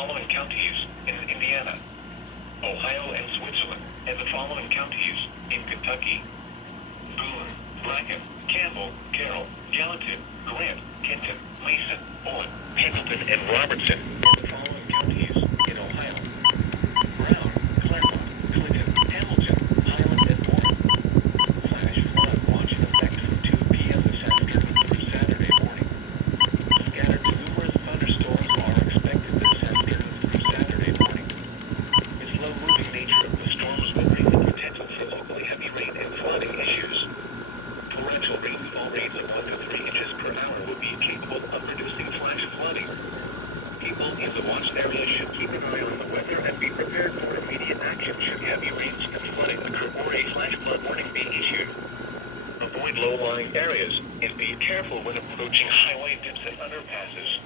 following counties in Indiana, Ohio, and Switzerland, and the following counties in Kentucky: Boone, Blacken, Campbell, Carroll, Gallatin, Grant, Kenton, Mason, Owen, Pendleton, and Robertson, and the following counties in Ohio: Brown, Claremont, Clinton, Hamilton, Highland, and Warren. Flash flood watch in effect from 2 p.m. this afternoon through Saturday morning. Scattered to numerous thunderstorms are expected this afternoon through Saturday morning. The slow-moving nature of the storms will bring the potential for locally heavy rain and flooding issues. Torrential rainfall rates of 1 to 3 inches per hour would be capable of producing flash flooding. People in the watched area should keep an eye on the weather and be prepared for immediate action should heavy rains and flooding occur or a flash flood warning be issued. Avoid low-lying areas and be careful when approaching highway dips and underpasses.